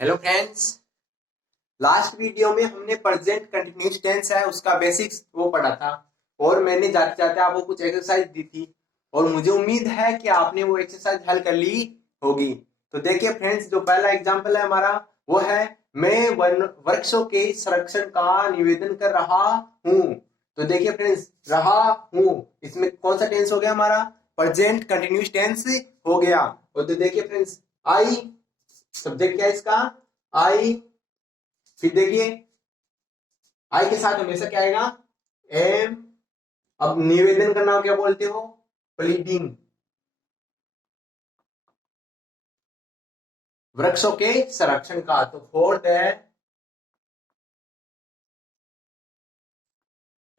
Hello friends. Last video में हमने present continuous tense है उसका बेसिक्स वो पढ़ा था और मैंने जाते जाते आपको कुछ एक्सरसाइज दी थी और मुझे उम्मीद है कि आपने वो एक्सरसाइज हल कर ली होगी। तो देखिए फ्रेंड्स, जो पहला एग्जांपल है हमारा वो है मैं वृक्षों के संरक्षण का निवेदन कर रहा हूँ। तो देखिए फ्रेंड्स, रहा हूँ इसमें कौन सा टेंस हो गया हमारा? प्रेजेंट कंटिन्यूअस टेंस हो गया। और तो देखिए फ्रेंड्स, आई सब्जेक्ट क्या है इसका? आई। फिर देखिए आई के साथ हमेशा क्या आएगा? एम। अब निवेदन करना हो क्या बोलते हो? प्लीडिंग। वृक्षों के संरक्षण का, तो for the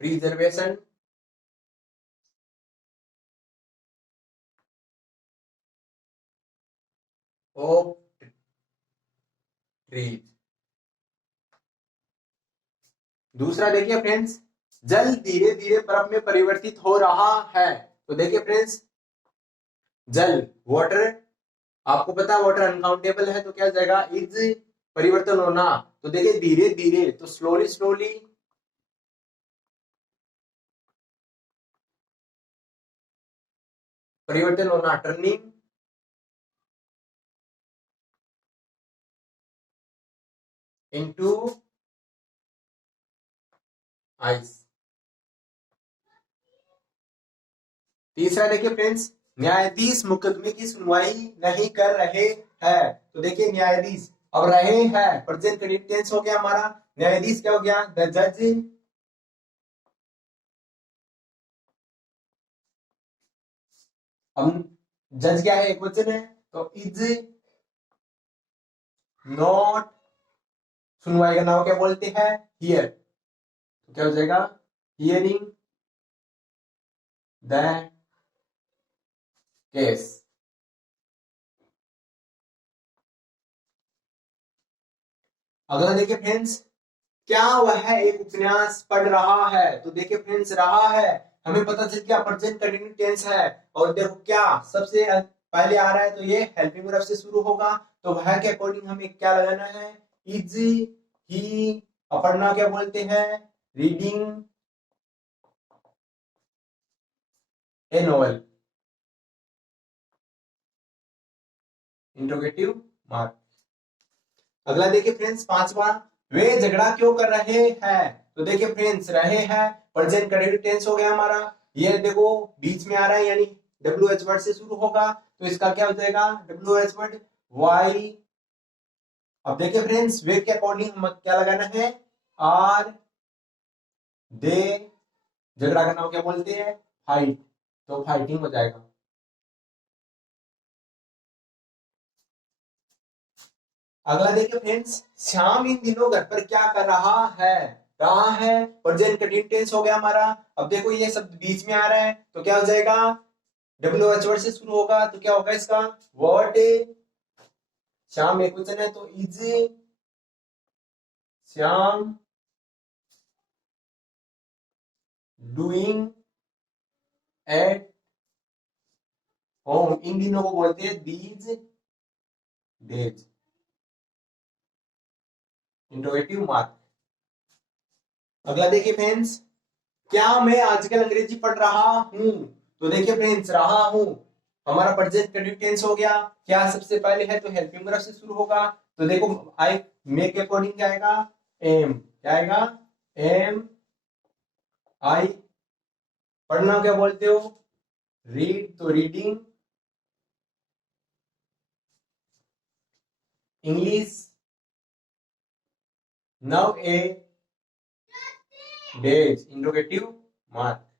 preservation of trees. दूसरा देखिए फ्रेंड्स, जल धीरे धीरे बर्फ में परिवर्तित हो रहा है। तो देखिए फ्रेंड्स, जल वाटर, आपको पता है वाटर अनकाउंटेबल है, तो क्या हो जाएगा? इज परिवर्तन होना। तो देखिए धीरे धीरे, तो स्लोली स्लोली परिवर्तन होना, टर्निंग इनटू आइस। तीसरा देखिए फ्रेंड्स, न्यायाधीश मुकदमे की सुनवाई नहीं कर रहे हैं। तो देखिए न्यायाधीश, अब रहे हैं प्रेजेंट कंटिन्यूअस टेंस हो गया हमारा। न्यायाधीश क्या हो गया? द जज। हम जज क्या है? एक वचन है, तो इज नॉट। सुनवाई का नाम क्या बोलते हैं? हियर। तो क्या हो जाएगा? Hearing the case. अगला देखिए फ्रेंड्स, क्या वह एक उपन्यास पढ़ रहा है? तो देखिए फ्रेंड्स, रहा है हमें पता चल गया प्रेजेंट कंटिन्यूअस टेंस है। और देखो क्या सबसे पहले आ रहा है, तो ये हेल्पिंग वर्ब से शुरू होगा, तो वह के अकॉर्डिंग हमें क्या लगाना है? Is he. पढ़ना क्या बोलते हैं? रीडिंग ए नोवेल। Interrogative mark. अगला देखिए फ्रेंड्स, पांचवा, वे झगड़ा क्यों कर रहे हैं? तो देखिए फ्रेंड्स, रहे हैं प्रेजेंट कंटिन्यूअस टेंस हो गया हमारा। ये देखो बीच में आ रहा है, यानी डब्ल्यू एच वर्ड से शुरू होगा, तो इसका क्या हो जाएगा? W H word Y. अब देखिए फ्रेंड्स, वे के अकॉर्डिंग हम क्या लगाना है? Are they. झगड़ा करना हो क्या बोलते हैं? फाइट। तो फाइटिंग हो जाएगा। अगला देखिए फ्रेंड्स, श्याम इन दिनों घर पर क्या कर रहा है? रहा है प्रेजेंट कंटिन्यूअस टेंस हो गया हमारा। अब देखो ये शब्द बीच में आ रहा है, तो क्या हो जाएगा? डब्ल्यू एच वर्ड से शुरू होगा, तो क्या होगा इसका? व्हाट। श्याम एक वचन है, तो is Shyam doing at home. इन दिनों को बोलते हैं दीज डेज। Interrogative mark. अगला देखिए फ्रेंड्स, क्या मैं आजकल अंग्रेजी पढ़ रहा हूं? तो देखिए फ्रेंड्स, रहा हूं हमारा प्रेजेंट कंटिन्यूअस टेंस हो गया। क्या सबसे पहले है? तो हेल्पिंग वर्ब से शुरू होगा, तो देखो आई मे के अकॉर्डिंग क्या आएगा? एम। क्या आएगा? Am I. पढ़ना क्या बोलते हो? रीड। तो reading English nowadays. Interrogative mark.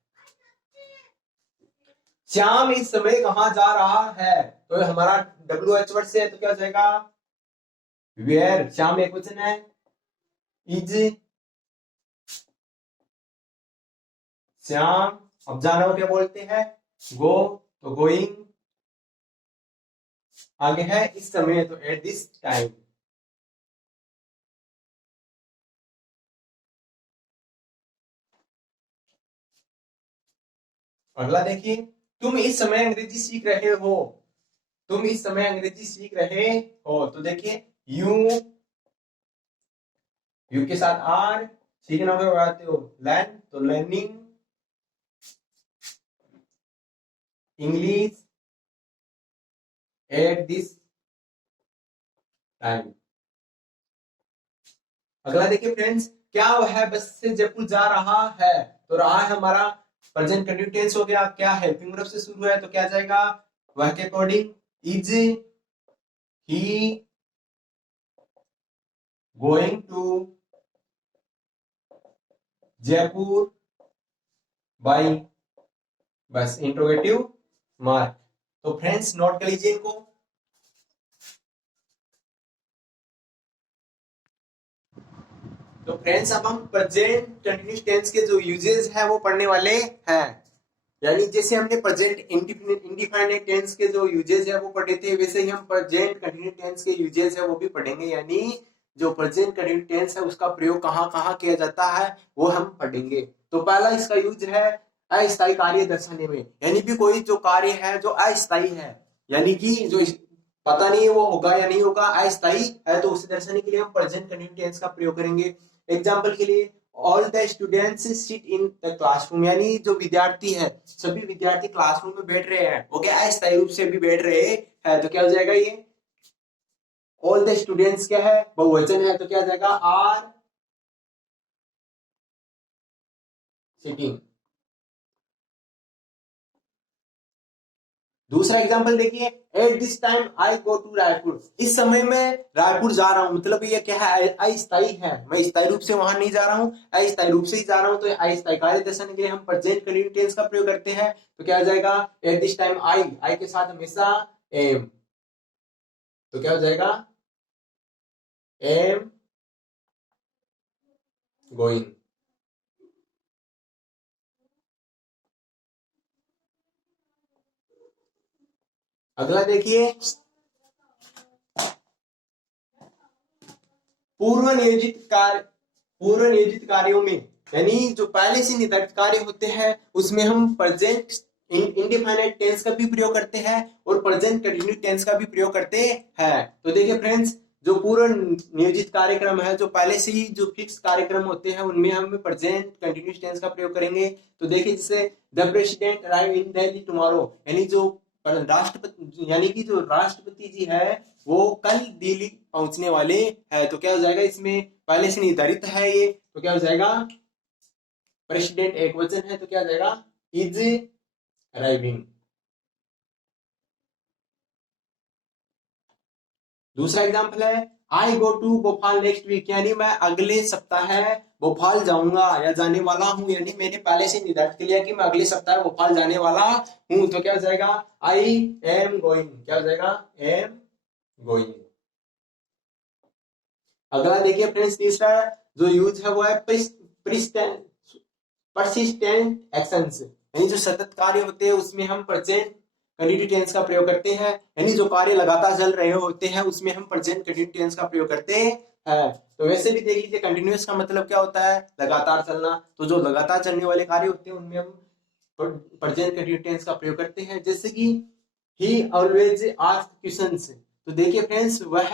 Shyam इस समय कहां जा रहा है? तो हमारा डब्ल्यू एच वर्ड से है, तो क्या हो जाएगा? वेयर। श्याम एक वचन है, इज श्याम। अब जाना हो क्या बोलते हैं? गो। तो गोइंग। आगे है इस समय, तो एट दिस टाइम। अगला देखिए, तुम इस समय अंग्रेजी सीख रहे हो। तुम इस समय अंग्रेजी सीख रहे हो, तो देखिए यू, यू के साथ आर, सी के नाम पे बढ़ाते हो लर्न, तो learning English at this time. अगला देखिए फ्रेंड्स, क्या वह बस से जयपुर जा रहा है, तो रहा है हमारा प्रेजेंट कंटिन्यूस टेंस हो गया। क्या हेल्पिंग वर्ब से शुरू है तो क्या जाएगा वह के according, is he going to Jaipur by bus, interrogative mark. तो फ्रेंड्स नोट कर लीजिए इनको। तो फ्रेंड्स अब हम प्रेजेंट कंटिन्यूस टेंस के जो यूजेस है वो पढ़ने वाले हैं। यानी जैसे हमने प्रेजेंट इंडिफिनिट टेंस के जो यूजेस है वो पढ़े थे, वैसे ही हम प्रेजेंट कंटिन्यूस टेंस के यूजेस है वो भी पढ़ेंगे। यानी जो प्रेजेंट कंटिन्यूस टेंस है उसका प्रयोग कहाँ कहाँ किया जाता है वो हम पढ़ेंगे। तो पहला इसका यूज है अस्थायी कार्य दर्शाने में, यानी भी कोई जो कार्य है जो अस्थायी है, यानी कि जो पता नहीं है वो होगा या नहीं होगा, अस्थायी है, तो उसे दर्शाने के लिए हम प्रेजेंट कंटिन्यूस टेंस का प्रयोग करेंगे। एग्जाम्पल के लिए all the students sit in the classroom, यानी जो विद्यार्थी है सभी विद्यार्थी क्लासरूम में बैठ रहे हैं, ओके, अस्थायी रूप से भी बैठ रहे हैं, तो क्या हो जाएगा ये ऑल द स्टूडेंट्स क्या है बहुवचन है, तो क्या हो जाएगा आर सिटिंग। दूसरा एग्जांपल देखिए, at this time I go to Raipur, इस समय मैं रायपुर जा रहा हूं, मतलब ये क्या है अस्थायी है, मैं स्थायी रूप से वहां नहीं जा रहा हूं, अस्थायी रूप से ही जा रहा हूं, तो अस्थायी कार्य दर्शाने के लिए हम प्रेजेंट कंटिन्यूस टेंस का प्रयोग करते हैं। तो क्या हो जाएगा एट दिस टाइम आई, आई के साथ हमेशा एम, तो क्या हो जाएगा एम गोइंग। अगला देखिए, पूर्व नियोजित कार्यों में, यानी जो पहले से निर्धारित कार्य होते हैं उसमें हम प्रेजेंट इंडिफिनिट टेंस का भी प्रयोग करते हैं और प्रेजेंट कंटिन्यूस टेंस का भी प्रयोग करते हैं। तो देखिए फ्रेंड्स, जो पूर्व नियोजित कार्यक्रम है, जो पहले से ही जो फिक्स कार्यक्रम होते हैं उनमें हम प्रेजेंट कंटिन्यूस टेंस का प्रयोग करेंगे। तो देखिए जैसे the president arrive in Delhi tomorrow, यानी जो राष्ट्रपति, यानी कि जो राष्ट्रपति जी है वो कल दिल्ली पहुंचने वाले हैं, तो क्या हो जाएगा इसमें पहले से निर्धारित है ये, तो क्या हो जाएगा प्रेसिडेंट एक वचन है, तो क्या हो जाएगा इज अराइविंग। दूसरा एग्जांपल है I go to Bhopal next week, यानी मैं अगले सप्ताह भोपाल जाऊंगा या जाने वाला हूं, यानी मैंने पहले से निर्धारित कर लिया कि मैं अगले सप्ताह भोपाल जाने वाला हूं, तो क्या हो जाएगा आई एम गोइंग, क्या हो जाएगा एम गोइंग। अगला देखिए फ्रेंड्स, तीसरा जो यूज है वो है परसिस्टेंट एक्शंस, यानी जो सतत कार्य होते हैं उसमें हम प्रेजेंट कंटिन्यूस टेंस का प्रयोग करते हैं, यानी जो कार्य लगातार चल रहे होते हैं उसमें हम प्रेजेंट कंटिन्यूस टेंस का प्रयोग करते हैं। तो वैसे भी देख लीजिए कंटिन्यूस का मतलब क्या होता है लगातार चलना, तो जो लगातार चलने वाले कार्य होते हैं उनमें हम प्रेजेंट कंटिन्यूस टेंस का प्रयोग करते हैं। जैसे कि ही ऑलवेज आस्क क्वेश्चंस, तो देखिए फ्रेंड्स वह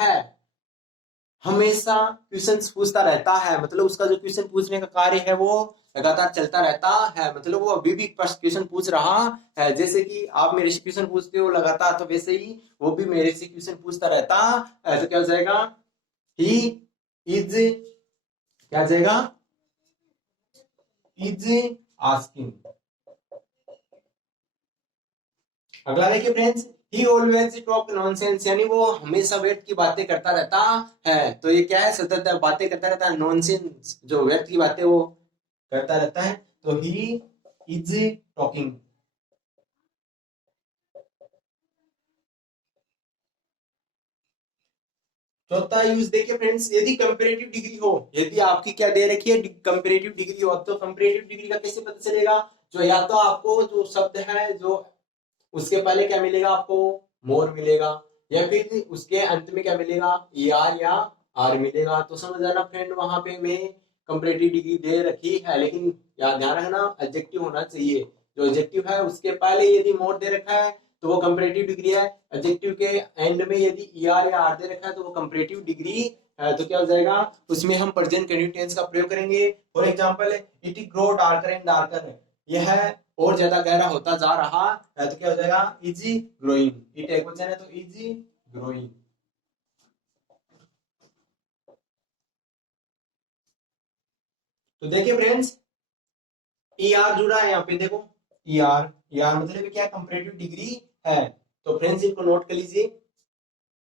हमेशा क्वेश्चंस पूछता रहता है, मतलब उसका जो क्वेश्चन पूछने का कार्य है वो लगातार चलता रहता है, मतलब वो अभी भी क्वेश्चन पूछ रहा है। जैसे कि आप मेरे से क्वेश्चन पूछते हो लगातार, तो वैसे ही वो भी मेरे से क्वेश्चन पूछता रहता है, तो क्या हो जाएगा ही इज, क्या हो जाएगा इज आस्किंग। अगला देखिए फ्रेंड्स, ही ऑलवेज टॉक नॉनसेंस, यानी वो हमेशा व्यर्थ की बातें करता रहता है, तो ये क्या है सतत बातें करता रहता है, नॉनसेंस जो व्यर्थ की बातें वो करता रहता है, तो ही इज टॉकिंग। चौथा यूज देखिए फ्रेंड्स, यदि कंपैरेटिव डिग्री हो, यदि आपकी क्या दे रखी है कंपैरेटिव डिग्री हो, तो कंपैरेटिव डिग्री का कैसे पता चलेगा, जो या तो आपको जो शब्द है जो उसके पहले क्या मिलेगा आपको मोर मिलेगा, या फिर उसके अंत में क्या मिलेगा ई आर या आर मिलेगा, तो समझ आना फ्रेंड वहां पे मैं कंपैरेटिव डिग्री दे रखी है, लेकिन याद ध्यान रखना एडजेक्टिव होना चाहिए, जो एडजेक्टिव है उसके पहले यदि मोर दे रखा है तो वो कंपैरेटिव डिग्री है। एडजेक्टिव के एंड में यदि ईआर या आर दे रखा है तो वो कंपैरेटिव डिग्री है। तो क्या हो जाएगा, उसमें हम प्रेजेंट कंटिन्यूअस टेंस का प्रयोग करेंगे। For example, it grow darker and darker, यह और ज्यादा गहरा होता जा रहा है। तो क्या हो जाएगा, इज ग्रोइंग। इट एक वचन है तो इज ग्रोइंग। तो देखिए फ्रेंड्स, ईआर जुड़ा है यहाँ पे, देखो ईआर, ईआर मतलब क्या, कंपैरेटिव डिग्री है। तो फ्रेंड्स इनको नोट कर लीजिए।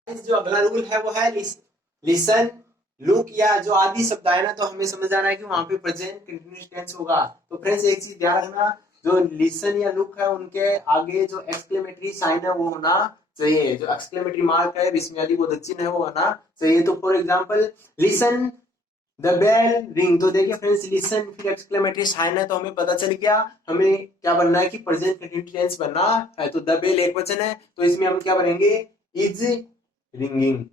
जो अगला रूल है वो है लिसन, लुक या जो आदि शब्द आए ना तो हमें समझ आना है कि वहां पे प्रेजेंट कंटीन्यूअस टेंस होगा। तो फ्रेंड्स एक चीज ध्यान रखना, जो लिसन या लुक है उनके आगे जो एक्सक्लेमेटरी साइन है वो होना चाहिए। जो एक्सक्लेमेटरी मार्क है, विस्मयादि बोधक चिन्ह है, वो होना चाहिए। तो for example, listen the bell ring. तो देखिए फ्रेंड्स, लिसन फिर एक्सक्लेमेटरी साइन है तो हमें पता चल गया हमें क्या बनना है कि प्रेजेंट कंटीन्यूअस टेंस बनना है। तो द बेल एक वचन है तो इसमें हम क्या बनेंगे, इज रिंगिंग।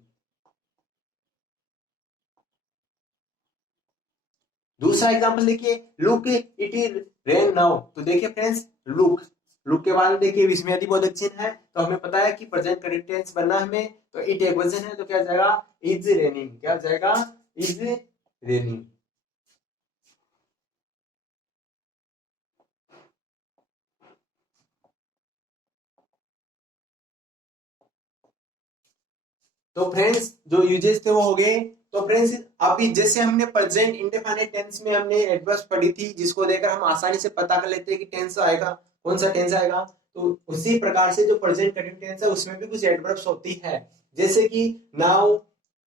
दूसरा एग्जांपल देखिए, look it is rain now. तो देखिए फ्रेंड्स, लुक, लुक के बाद देखिए विस्मयादि बोधक चिन्ह है तो हमें पता है कि प्रेजेंट कंटीन्यूअस टेंस बनना है हमें। तो इट एक वचन है तो क्या हो जाएगा, इज रेनिंग। क्या हो जाएगा, इज रेनिंग। तो फ्रेंड्स जो यूजेस थे वो हो गए। तो फ्रेंड्स अभी जैसे हमने प्रेजेंट इंडेफिनिट टेंस में हमने एडवर्ब्स पढ़ी थी, जिसको देखकर हम आसानी से पता कर लेते हैं कि टेंस आएगा, कौन सा टेंस आएगा। तो उसी प्रकार से जो प्रेजेंट कंटिन्यूअस टेंस है उसमें भी कुछ एडवर्ब्स होती है, जैसे कि now,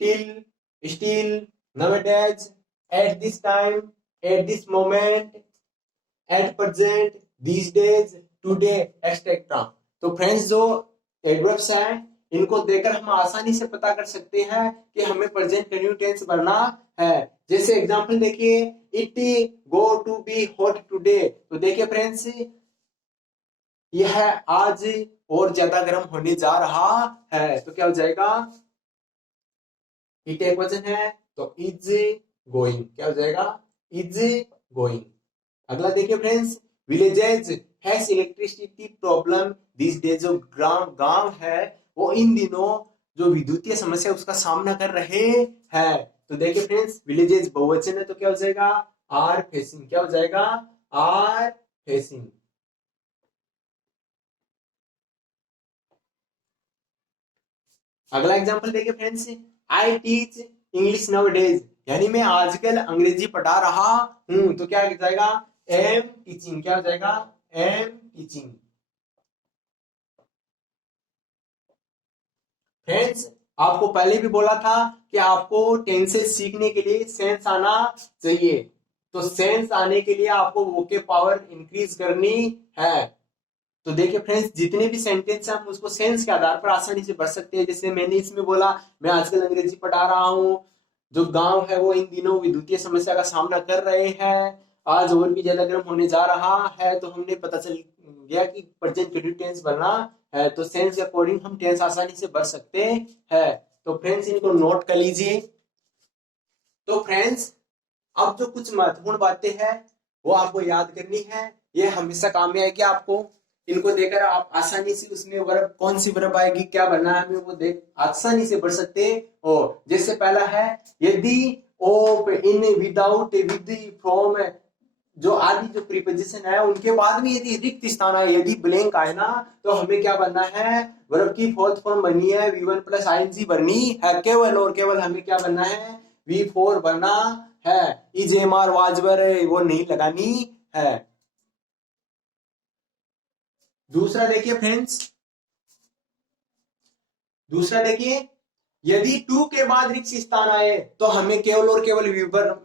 till, still, nowadays, eight this time, at this moment, at present, these days, today, etc. तो फ्रेंड्स जो एडवर्ब्स हैं इनको देकर हम आसानी से पता कर सकते हैं कि हमें प्रेजेंट कंटिन्यूअस टेंस भरना है। जैसे एग्जांपल देखिए, it go to be hot today. तो देखिए फ्रेंड्स, यह आज और ज्यादा गर्म होने जा रहा है। तो क्या हो जाएगा, इट एक वचन है तो इज गोइंग। क्या हो जाएगा, इज गोइंग। अगला देखिए friends, villages has electricity problem this days. जो गांव है वो इन दिनों जो विद्युतीय समस्या उसका सामना कर रहे हैं। तो देखिए फ्रेंड्स, विलेजेस बहुवचन है तो क्या हो जाएगा, आर फेसिंग। क्या हो जाएगा, आर फेसिंग। अगला एग्जांपल देखिए friends, I teach English now days, यानी मैं आजकल अंग्रेजी पढ़ा रहा हूं। तो क्या हो जाएगा, एम टीचिंग। क्या हो जाएगा, एम टीचिंग। फ्रेंड्स आपको पहले भी बोला था कि आपको टेंसेस सीखने के लिए सेंस आना चाहिए। तो सेंस आने के लिए आपको वोकेब पावर इंक्रीज करनी है। तो देखिए फ्रेंड्स, जितने भी सेंटेंस हैं हम उसको सेंस के आधार पर आसानी से पढ़ सकते हैं। जैसे मैंने इसमें बोला, मैं आजकल अंग्रेजी पढ़ा रहा हूँ, जो गांव है वो इन दिनों विद्युतीय समस्या का सामना कर रहे हैं, आज और भी ज्यादा गर्म होने जा रहा है। तो हमने पता चल गया कि प्रेजेंट कंटिन्यूअस टेंस भरना है। तो सेंस के अकॉर्डिंग हम टेंस आसानी से भर सकते हैं। तो फ्रेंड्स इनको नोट कर लीजिए। तो फ्रेंड्स अब जो कुछ महत्वपूर्ण बातें हैं वो आपको याद करनी है, ये हमेशा काम में आएगी आपको। इनको देखकर आप आसानी से उसमें वर्ब, कौन सी वर्ब आएगी, क्या बनना है हमें, वो देख आसानी से पढ़ सकते हो। जैसे पहला है, यदि, ओप, इन, विदाउट, विद, फ्रॉम, जो आदि जो प्रीपोजिशन है उनके बाद में यदि रिक्त स्थान आए, यदि ब्लैंक आए ना, तो हमें क्या बनना है, वर्ब की फोर्थ फॉर्म बनी है V1 प्लस आईएनजी बननी है केवल, और केवल हमें क्या बनना है, V4 बनना है। इज, एम, आर, वाजवर वो नहीं लगानी है। दूसरा देखिए फ्रेंड्स, दूसरा देखिए, यदि टू के बाद रिक्त स्थान आए तो हमें केवल और केवल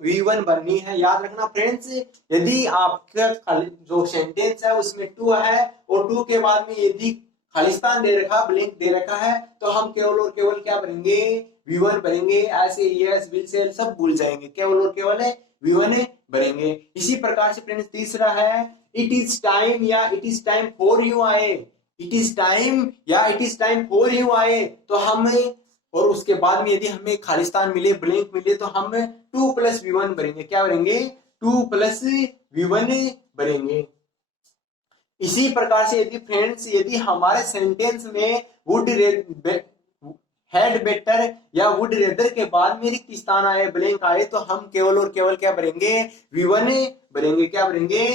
V1 बननी है। याद रखना फ्रेंड्स, यदि आपका जो सेंटेंस है उसमें टू है और टू के बाद में यदि खालिस्तान दे रखा, ब्लैंक दे रखा है, तो हम केवल और केवल क्या भरेंगे, V1 भरेंगे। ऐसे यस, विल, सेल सब भूल जाएंगे, केवल और केवल V1 भरेंगे। इसी प्रकार से फ्रेंड्स तीसरा है, इट इज टाइम या it is time for you आए। इट इज टाइम या it is time for you आए तो हमें, और उसके बाद में यदि हमें खालिस्तान मिले, ब्लैंक मिले, तो हम 2 प्लस V1 भरेंगे। क्या भरेंगे, 2 प्लस V1 भरेंगे। इसी प्रकार से यदि फ्रेंड्स यदि हमारे सेंटेंस में वुड हैड बेटर या वुड रेदर के बाद मेरी किस स्थान आए ब्लैंक आए तो हम केवल और केवल क्या भरेंगे V1 भरेंगे। क्या भरेंगे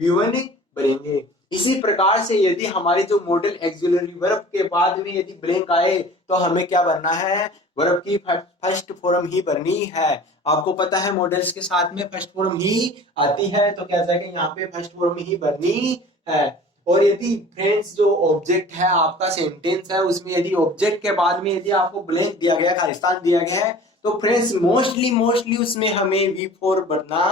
V1 भरेंगे। इसी प्रकार से यदि हमारे जो मॉडल एक्सिलरी वर्ब के बाद में यदि ब्लैंक आए तो हमें क्या भरना है वर्ब की फर्स्ट फॉर्म ही भरनी है। आपको पता है मॉडल्स के साथ में फर्स्ट फॉर्म ही आती है तो क्या जाएगा यहाँ पे फर्स्ट फॉर्म ही भरनी है। और यदि फ्रेंड्स जो ऑब्जेक्ट है आपका सेंटेंस है उसमें यदि ऑब्जेक्ट के बाद में यदि आपको ब्लैंक दिया गया खाली स्थान दिया गया है तो फ्रेंड्स मोस्टली उसमें हमें V4 भरना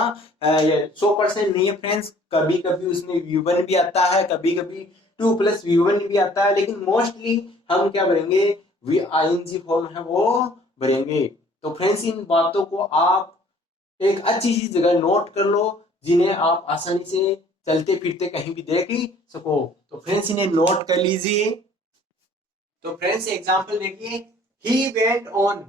100% नहीं है फ्रेंड्स। कभी कभी उसमें V1 भी आता है कभी कभी 2+V1 भी आता है लेकिन मोस्टली हम क्या भरेंगे ING फॉर्म है वो भरेंगे। तो फ्रेंड्स इन बातों को आप एक अच्छी सी जगह नोट कर लो जिन्हें आप आसानी से चलते फिरते कहीं भी देख ही सको। तो फ्रेंड्स इन्हें नोट कर लीजिए। तो फ्रेंड्स एग्जांपल देखिए ही वेंट ऑन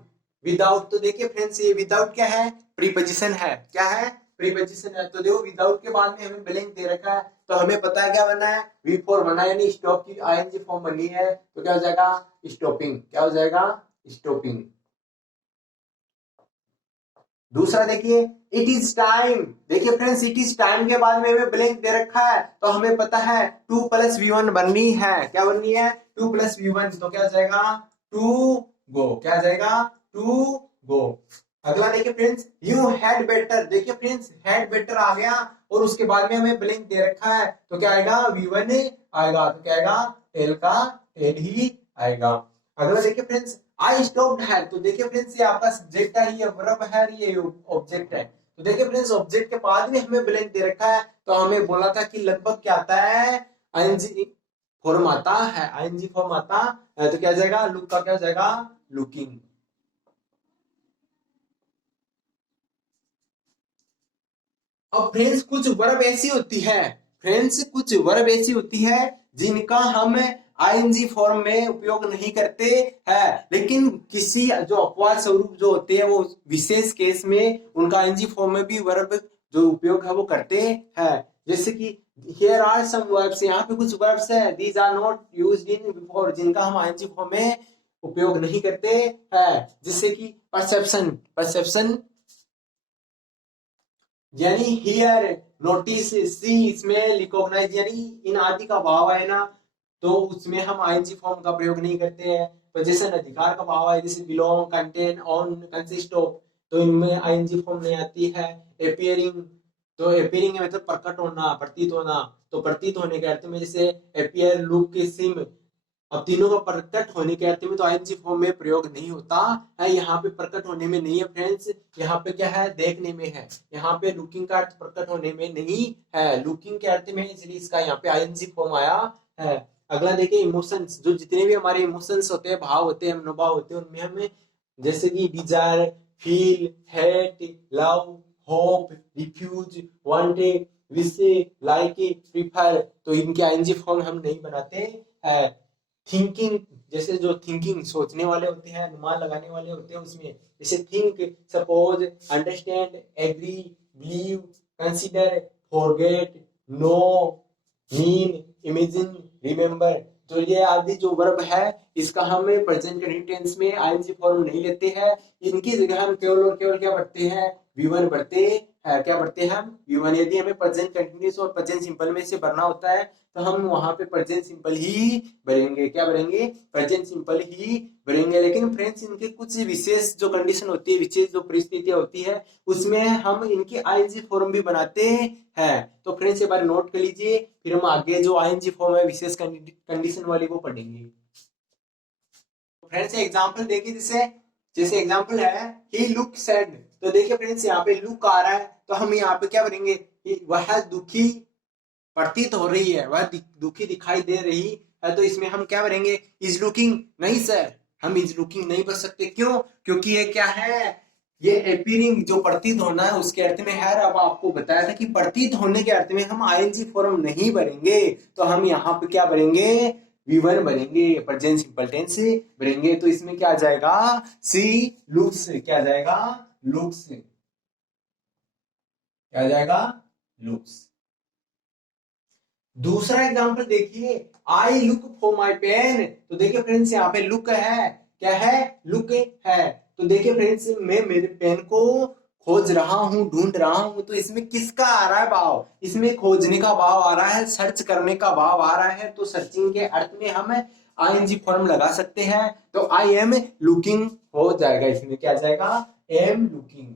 विदाउट। तो देखिए फ्रेंड्स ये विदाउट क्या है प्रीपोजिशन है। क्या है प्रीपोजिशन है। तो देखो विदाउट के बाद में हमें ब्लैंक दे रखा है तो हमें पता है क्या बनना है V4 बना यानी स्टॉप की ING फॉर्म बनी है तो क्या हो जाएगा स्टॉपिंग। क्या हो जाएगा स्टॉपिंग। दूसरा देखिए इट इज टाइम। देखिए फ्रेंड्स इट इज टाइम के बाद में हमें ब्लैंक दे रखा है तो हमें पता है 2+V1 बननी है। क्या बननी है 2+V1 तो क्या जाएगा टू गो। क्या जाएगा टू गो। अगला देखिए फ्रेंड्स यू हैड बेटर। देखिए फ्रेंड्स हैड बेटर आ गया और उसके बाद में हमें ब्लैंक दे रखा है तो क्या आएगा V1 आएगा। तो क्या आएगा टेल का टेल ही आएगा। अगला देखिए फ्रेंड्स आई स्टॉप्ड है। तो देखिए फ्रेंड्स ये आपका सब्जेक्ट है ये वर्ब है ये ऑब्जेक्ट है। तो देखिए फ्रेंड्स ऑब्जेक्ट के बाद में हमें ब्लैंक दे रखा है तो हमें बोला था कि लगभग क्या आता है ING फॉर्म आता है। ING फॉर्म आता है तो क्या जाएगा लुक का क्या जाएगा लुकिंग। अब फ्रेंड्स कुछ वर्ब ऐसी होती है फ्रेंड्स कुछ वर्ब ऐसी होती है जिनका हम ING फॉर्म में उपयोग नहीं करते हैं लेकिन किसी जो अपवाद स्वरूप जो होते हैं वो विशेष केस में उनका ING फॉर्म में भी वर्ब जो उपयोग है वो करते हैं। जैसे कि here are some verbs। यहाँ पे कुछ वर्ब्स है these are not used in before जिनका हम ING फॉर्म में उपयोग नहीं करते हैं। जैसे कि परसेप्शन परसेप्शन यानी हियर नोटिस सी इसमें रिकॉग्नाइज यानी इन आदि का भाव है ना तो उसमें हम ING फॉर्म का प्रयोग नहीं करते हैं। पोजीशन अधिकार का भाव है जैसे belong contain on consist of तो इनमें ING फॉर्म नहीं आती है। अपियरिंग तो अपियरिंग मतलब प्रकट होना प्रतीत होना तो प्रतीत होने के अर्थ में जैसे अपियर लुक सिम। अब तीनों का प्रकट होने के अर्थ में तो ING फॉर्म में प्रयोग नहीं होता है। यहाँ पे प्रकट होने में नहीं है फ्रेंड्स यहाँ पे क्या है देखने में है। यहाँ पे लुकिंग का अर्थ प्रकट होने में नहीं है लुकिंग के अर्थ में इसलिए इसका यहाँ पे ING फॉर्म आया है। अगला देखिए इमोशंस जो जितने भी हमारे इमोशंस होते हैं भाव होते हैं मनोभाव होते हैं उनमें हमें जैसे कि desire feel hate love hope refuse wanted wish like prefer तो इनके ING फॉर्म हम नहीं बनाते हैं। थिंकिंग जैसे जो थिंकिंग सोचने वाले होते हैं अनुमान लगाने वाले होते हैं उसमें जैसे think suppose understand agree believe consider forget know mean imagine remember तो ये आदि जो वर्ब है इसका हम प्रेजेंट कंटीन्यूअस में ING फॉर्म नहीं लेते हैं। इनकी जगह हम केवल और केवल क्या बढ़ते हैं V1 बढ़ते हैं। क्या बढ़ते हैं हम V1। यदि हमें प्रेजेंट कंटीन्यूअस और प्रेजेंट सिंपल में से भरना होता है तो हम वहां पे प्रेजेंट सिंपल ही भरेंगे। क्या भरेंगे प्रेजेंट सिंपल ही भरेंगे। लेकिन फ्रेंड्स इनके कुछ विशेष जो कंडीशन होती है विशेष जो परिस्थितियां होती है उसमें हम इनकी ING फॉर्म भी बनाते हैं। तो फ्रेंड्स ये बार नोट कर लीजिए फिर हम आगे जो ING फॉर्म है विशेष कंडीशन वाली वो पढ़ेंगे। फ्रेंड्स एग्जांपल देखिए जैसे जैसे एग्जांपल है ही लुक सैड। तो देखिए फ्रेंड्स यहाँ पे लुक आ रहा है तो हम यहाँ पे क्या भरेंगे वह दुखी प्रतीत हो रही है वह दुखी दिखाई दे रही है तो इसमें हम क्या भरेंगे इज लुकिंग नहीं सर हम इज लुकिंग नहीं भर सकते। क्यों क्योंकि ये क्या है ये अपीयरिंग जो प्रतीत होना है उसके अर्थ में है। अब आपको बताया था कि प्रतीत होने के अर्थ में हम ING फॉर्म नहीं भरेंगे तो हम यहाँ पे क्या भरेंगे V1 भरेंगे प्रेजेंट सिंपल टेंस भरेंगे। तो इसमें क्या आ जाएगा सी लुक्स क्या आ जाएगा लुक्स क्या आ जाएगा लुक्स। दूसरा एग्जांपल देखिए, I look for my pen. तो देखिए फ्रेंड्स यहाँ पे लुक है, क्या है, लुक है। तो देखिए फ्रेंड्स मैं मेरे पेन को खोज रहा हूँ, ढूंढ रहा हूँ, तो इसमें किसका आ रहा है भाव, इसमें खोजने का भाव आ रहा है, सर्च करने का भाव आ रहा है। तो सर्चिंग के अर्थ में हम आईएनजी फॉर्म लगा सकते हैं। तो आई एम लुकिंग हो जाएगा, इसमें क्या जाएगा, एम लुकिंग।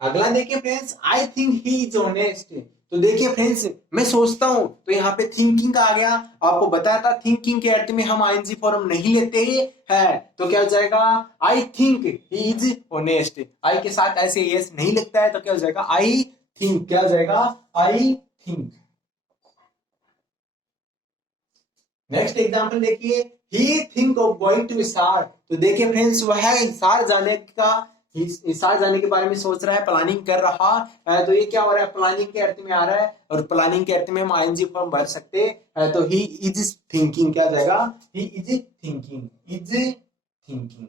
अगला देखिए friends, I think he is honest. तो देखिए फ्रेंड्स मैं सोचता हूं, तो यहाँ पे थिंकिंग आ गया। आपको बताया था थिंकिंग के अर्थ में हम आईएनजी फॉर्म नहीं लेते हैं। तो क्या हो जाएगा, I think he is honest. I के साथ ऐसे यस नहीं लगता है, तो क्या हो जाएगा, आई थिंक, क्या हो जाएगा, आई थिंक। नेक्स्ट एग्जांपल देखिए, he think of going to Hisar. तो देखिए फ्रेंड्स वह हिसार जाने का, हिसार जाने के बारे में सोच रहा है, प्लानिंग कर रहा है। तो ये क्या हो रहा है, प्लानिंग के अर्थ में आ रहा है, और प्लानिंग के अर्थ में हम आईएनजी फॉर्म भर सकते हैं। तो ही इज थिंकिंग, क्या जाएगा, he is thinking, is thinking.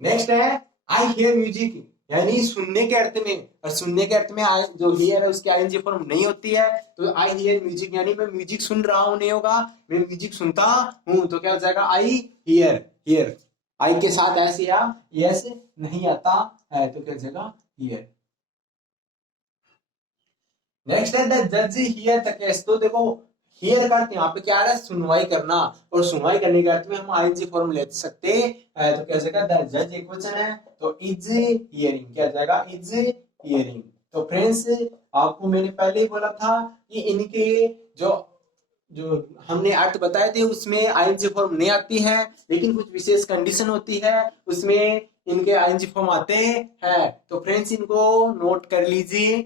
Next है आई हियर म्यूजिक, यानी सुनने के अर्थ में, और सुनने के अर्थ में जो हियर है उसकी आईएनजी फॉर्म नहीं होती है। तो आई हियर म्यूजिक यानी मैं म्यूजिक सुन रहा हूं नहीं होगा, मैं म्यूजिक सुनता हूं। तो क्या हो जाएगा, आई हियर, हियर। आई के साथ ऐसे या यस नहीं आता है, तो क्या हो जाएगा, हियर। नेक्स्ट है द जज हियर द केस। तो देखो हियर का अर्थ यहाँ पे क्या आ रहा है, सुनवाई करना, और सुनवाई करने के अर्थ में हम आईएनजी फॉर्म ले सकते हैं। तो क्या जाएगा, द जज एक वचन है, तो इज हियरिंग, क्या जाएगा, इज हियरिंग। तो फ्रेंड्स आपको मैंने पहले ही बोला था कि इनके जो जो हमने अर्थ बताए थे उसमें आईएनजी फॉर्म नहीं आती है, लेकिन कुछ विशेष कंडीशन होती है उसमें इनके आईएनजी फॉर्म आते हैं। तो फ्रेंड्स इनको नोट कर लीजिए।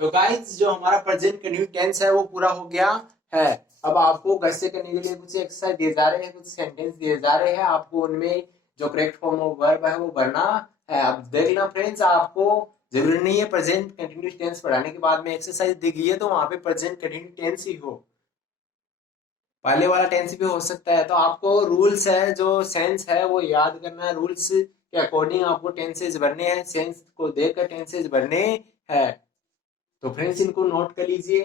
तो गाइस जो हमारा प्रेजेंट कंटिन्यूस टेंस है वो पूरा हो गया है। अब आपको घर से करने के लिए कुछ एक्सरसाइज दिए जा रहे हैं, कुछ सेंटेंस दिए जा रहे हैं, आपको उनमें जो करेक्ट फॉर्म ऑफ वर्ब है वो भरना है। अब देख लेना फ्रेंड्स, आपको जरूरी नहीं है प्रेजेंट कंटिन्यूस टेंस पढ़ाने के बाद में एक्सरसाइज दी गई है तो वहां पे प्रेजेंट कंटिन्यूस टेंस ही हो, पहले वाला टेंस भी हो सकता है। तो आपको रूल्स है, जो सेंस है वो याद करना है, रूल्स के अकॉर्डिंग आपको टेंसेज भरने हैं, सेंस को देखकर टेंसेज भरने हैं। तो फ्रेंड्स इनको नोट कर लीजिए।